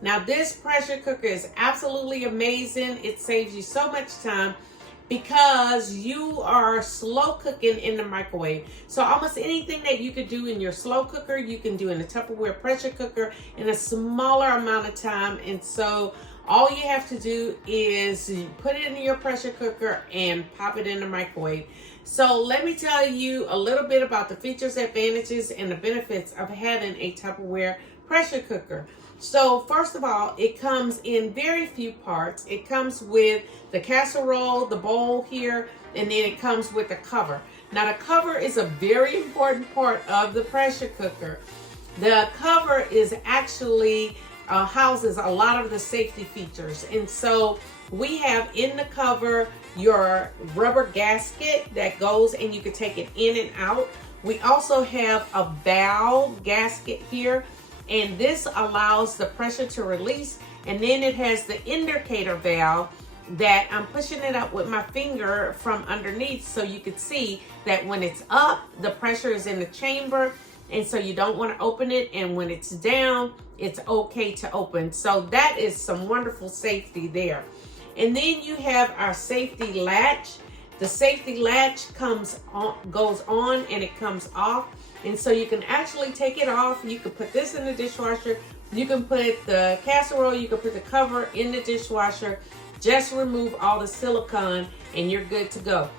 Now this pressure cooker is absolutely amazing. It saves you so much time because you are slow cooking in the microwave. So almost anything that you could do in your slow cooker, you can do in a Tupperware pressure cooker in a smaller amount of time. And so all you have to do is put it in your pressure cooker and pop it in the microwave. So let me tell you a little bit about the features, advantages, and the benefits of having a Tupperware pressure cooker. So first of all, it comes in very few parts. It comes with the casserole, the bowl here, and then it comes with the cover. Now the cover is a very important part of the pressure cooker. The cover is actually houses a lot of the safety features. And so we have in the cover your rubber gasket that goes and you can take it in and out. We also have a valve gasket here, and this allows the pressure to release. And then it has the indicator valve that I'm pushing it up with my finger from underneath so you can see that when it's up, the pressure is in the chamber, and so you don't want to open it, and when it's down, it's okay to open. So that is some wonderful safety there. And then you have our safety latch. The safety latch goes on and it comes off. And so you can actually take it off. You can put this in the dishwasher. You can put the casserole, you can put the cover in the dishwasher. Just remove all the silicone and you're good to go.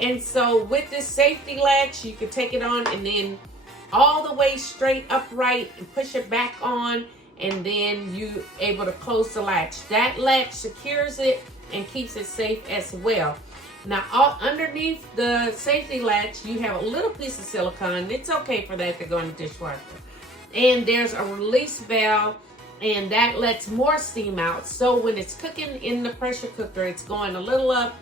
And so with this safety latch, you can take it on and then all the way straight upright and push it back on, and then you able to close the latch. That latch secures it and keeps it safe as well. Now underneath the safety latch, you have a little piece of silicone. It's okay for that to go in the dishwasher. And there's a release valve, and that lets more steam out. So when it's cooking in the pressure cooker, it's going a little up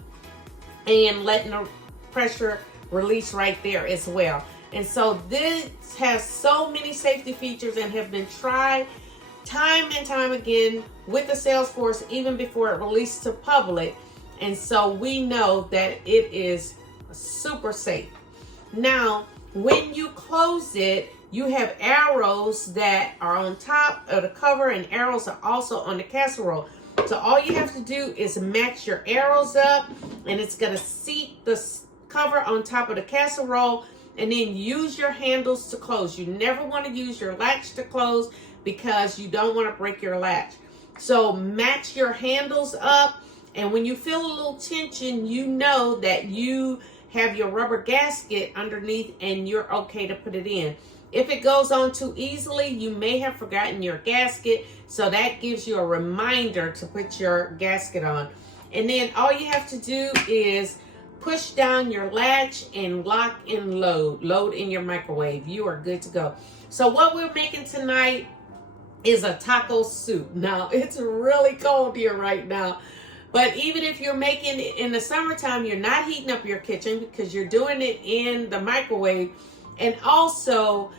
and letting the pressure release right there as well. And so this has so many safety features and have been tried time and time again with the sales force even before it released to public. And so we know that it is super safe. Now, when you close it, you have arrows that are on top of the cover, and arrows are also on the casserole. So all you have to do is match your arrows up, and it's going to seat the cover on top of the casserole, and then use your handles to close. You never want to use your latch to close because you don't want to break your latch. So match your handles up, and when you feel a little tension, you know that you have your rubber gasket underneath and you're okay to put it in. If it goes on too easily, you may have forgotten your gasket, so that gives you a reminder to put your gasket on. And then all you have to do is push down your latch and lock and load in your microwave. You are good to go. So what we're making tonight is a taco soup. Now it's really cold here right now, but even if you're making it in the summertime, you're not heating up your kitchen because you're doing it in the microwave. And also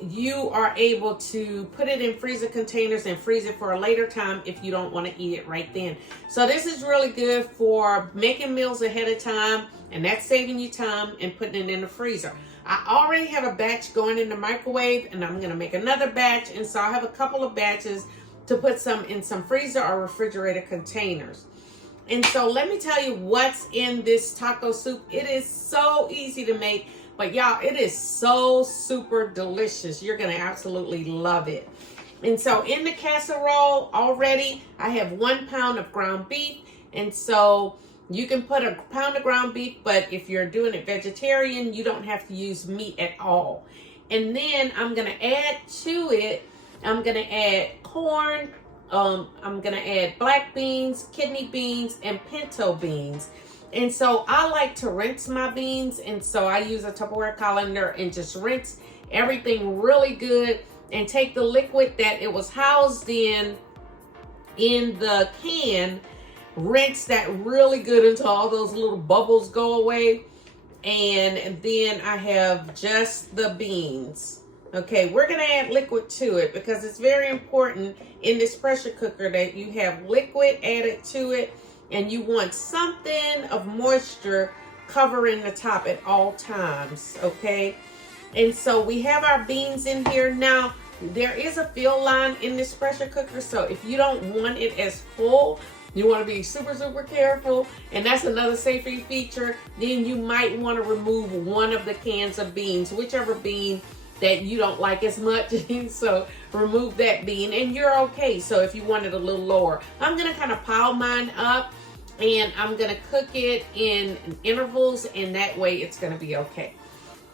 you are able to put it in freezer containers and freeze it for a later time if you don't want to eat it right then. So this is really good for making meals ahead of time, and that's saving you time and putting it in the freezer. I already have a batch going in the microwave, and I'm going to make another batch, and so I have a couple of batches to put some in some freezer or refrigerator containers. And so let me tell you what's in this taco soup. It is so easy to make, but y'all, it is so super delicious. You're going to absolutely love it. And so in the casserole already, I have 1 pound of ground beef. And so you can put a pound of ground beef, but if you're doing it vegetarian, you don't have to use meat at all. And then I'm going to add to it, I'm going to add corn, I'm going to add black beans, kidney beans, and pinto beans. And so I like to rinse my beans, and so I use a Tupperware colander and just rinse everything really good, and take the liquid that it was housed in the can, rinse that really good until all those little bubbles go away, and then I have just the beans. Okay, we're going to add liquid to it because it's very important in this pressure cooker that you have liquid added to it, and you want something of moisture covering the top at all times, okay? And so we have our beans in here. Now, there is a fill line in this pressure cooker, so if you don't want it as full, you want to be super, super careful, and that's another safety feature, then you might want to remove one of the cans of beans, whichever bean that you don't like as much. So remove that bean and you're okay. So if you want it a little lower, I'm going to kind of pile mine up and I'm going to cook it in intervals, and that way it's going to be okay.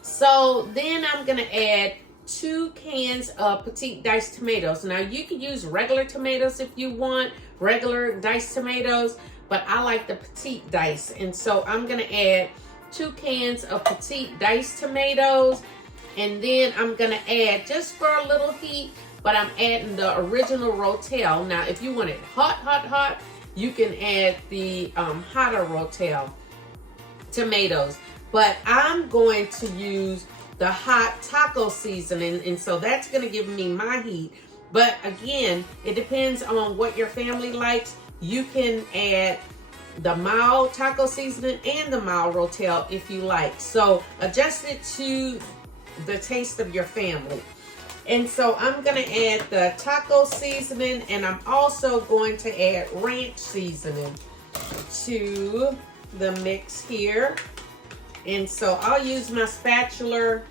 So then I'm going to add 2 cans of petite diced tomatoes. Now you can use regular tomatoes if you want, regular diced tomatoes, but I like the petite dice. And so I'm going to add 2 cans of petite diced tomatoes. And then I'm going to add, just for a little heat, but I'm adding the original Rotel. Now, if you want it hot, hot, hot, you can add the hotter Rotel tomatoes. But I'm going to use the hot taco seasoning, and so that's going to give me my heat. But again, it depends on what your family likes. You can add the mild taco seasoning and the mild Rotel if you like. So adjust it to the taste of your family. And so I'm going to add the taco seasoning, and I'm also going to add ranch seasoning to the mix here. And so I'll use my spatula.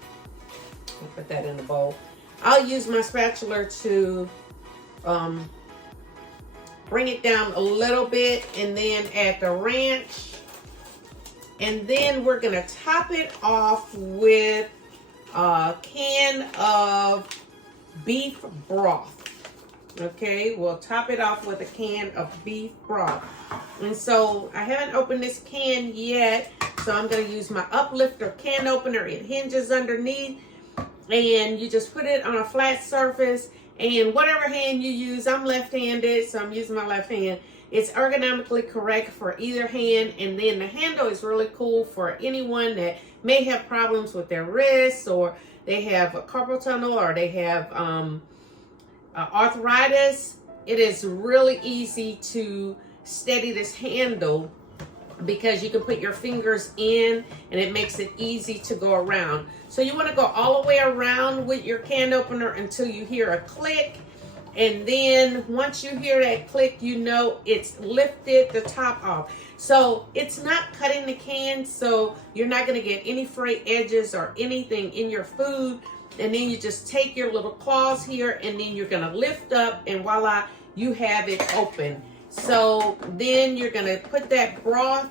I'll put that in the bowl. I'll use my spatula to bring it down a little bit, and then add the ranch. And then we're going to top it off with a can of beef broth. Okay, we'll top it off with a can of beef broth. And so I haven't opened this can yet, so I'm going to use my uplifter can opener. It hinges underneath, and you just put it on a flat surface, and whatever hand you use, I'm left-handed, so I'm using my left hand. It's ergonomically correct for either hand, and then the handle is really cool for anyone that may have problems with their wrists, or they have a carpal tunnel, or they have arthritis. It is really easy to steady this handle because you can put your fingers in and it makes it easy to go around. So you want to go all the way around with your can opener until you hear a click. And then once you hear that click, you know it's lifted the top off. So it's not cutting the can, so you're not going to get any frayed edges or anything in your food. And then you just take your little claws here, and then you're going to lift up, and voila, you have it open. So then you're going to put that broth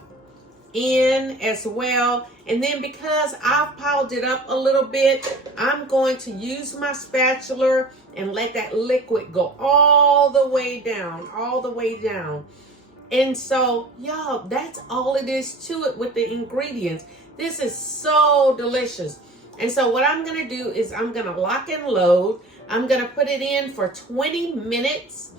in as well. And then because I've piled it up a little bit, I'm going to use my spatula and let that liquid go all the way down, all the way down. And so, y'all, that's all it is to it with the ingredients. This is so delicious. And so what I'm going to do is I'm going to lock and load. I'm going to put it in for 20 minutes.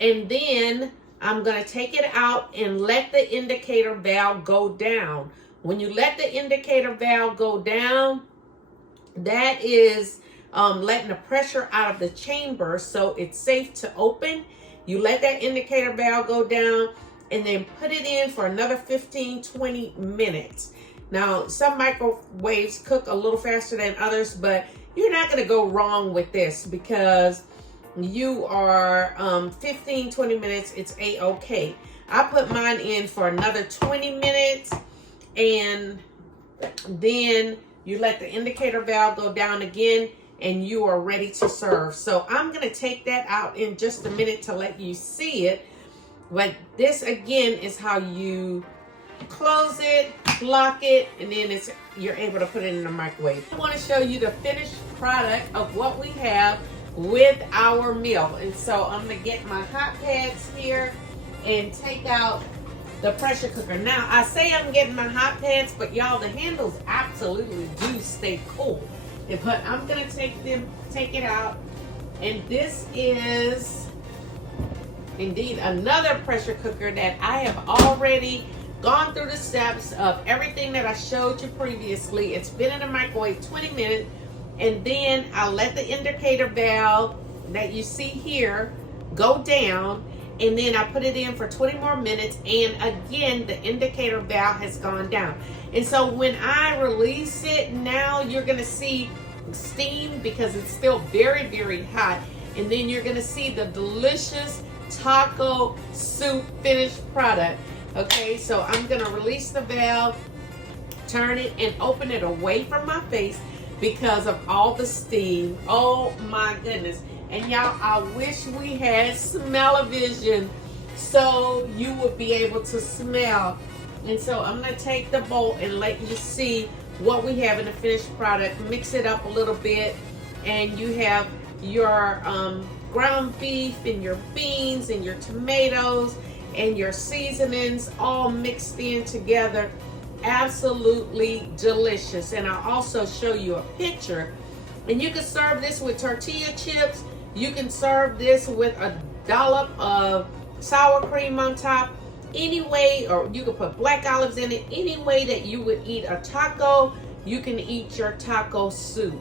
And then I'm going to take it out and let the indicator valve go down. When you let the indicator valve go down, that is letting the pressure out of the chamber, so it's safe to open. You let that indicator valve go down and then put it in for another 15-20 minutes. Now, some microwaves cook a little faster than others, but you're not going to go wrong with this because you are 15-20 minutes, it's a-okay. I put mine in for another 20 minutes, and then you let the indicator valve go down again, and you are ready to serve. So I'm going to take that out in just a minute to let you see it. But this again is how you close it, lock it, and then you're able to put it in the microwave. I want to show you the finished product of what we have with our meal. And so I'm going to get my hot pads here and take out the pressure cooker. Now, I say I'm getting my hot pads, but y'all, the handles absolutely do stay cool. But I'm going to take it out. And this is indeed another pressure cooker that I have already gone through the steps of everything that I showed you previously. It's been in the microwave 20 minutes. And then I'll let the indicator valve that you see here go down. And then I put it in for 20 more minutes. And again, the indicator valve has gone down. And so when I release it, now you're going to see steam because it's still very, very hot. And then you're gonna see the delicious taco soup finished product. Okay, so I'm gonna release the valve, turn it, and open it away from my face because of all the steam. Oh my goodness. And y'all, I wish we had smell-o-vision so you would be able to smell. And so I'm gonna take the bowl and let you see what we have in the finished product. Mix it up a little bit, and you have your ground beef and your beans and your tomatoes and your seasonings all mixed in together. Absolutely delicious. And I'll also show you a picture. And you can serve this with tortilla chips. You can serve this with a dollop of sour cream on top. Any way, or you can put black olives in it. Any way that you would eat a taco, you can eat your taco soup.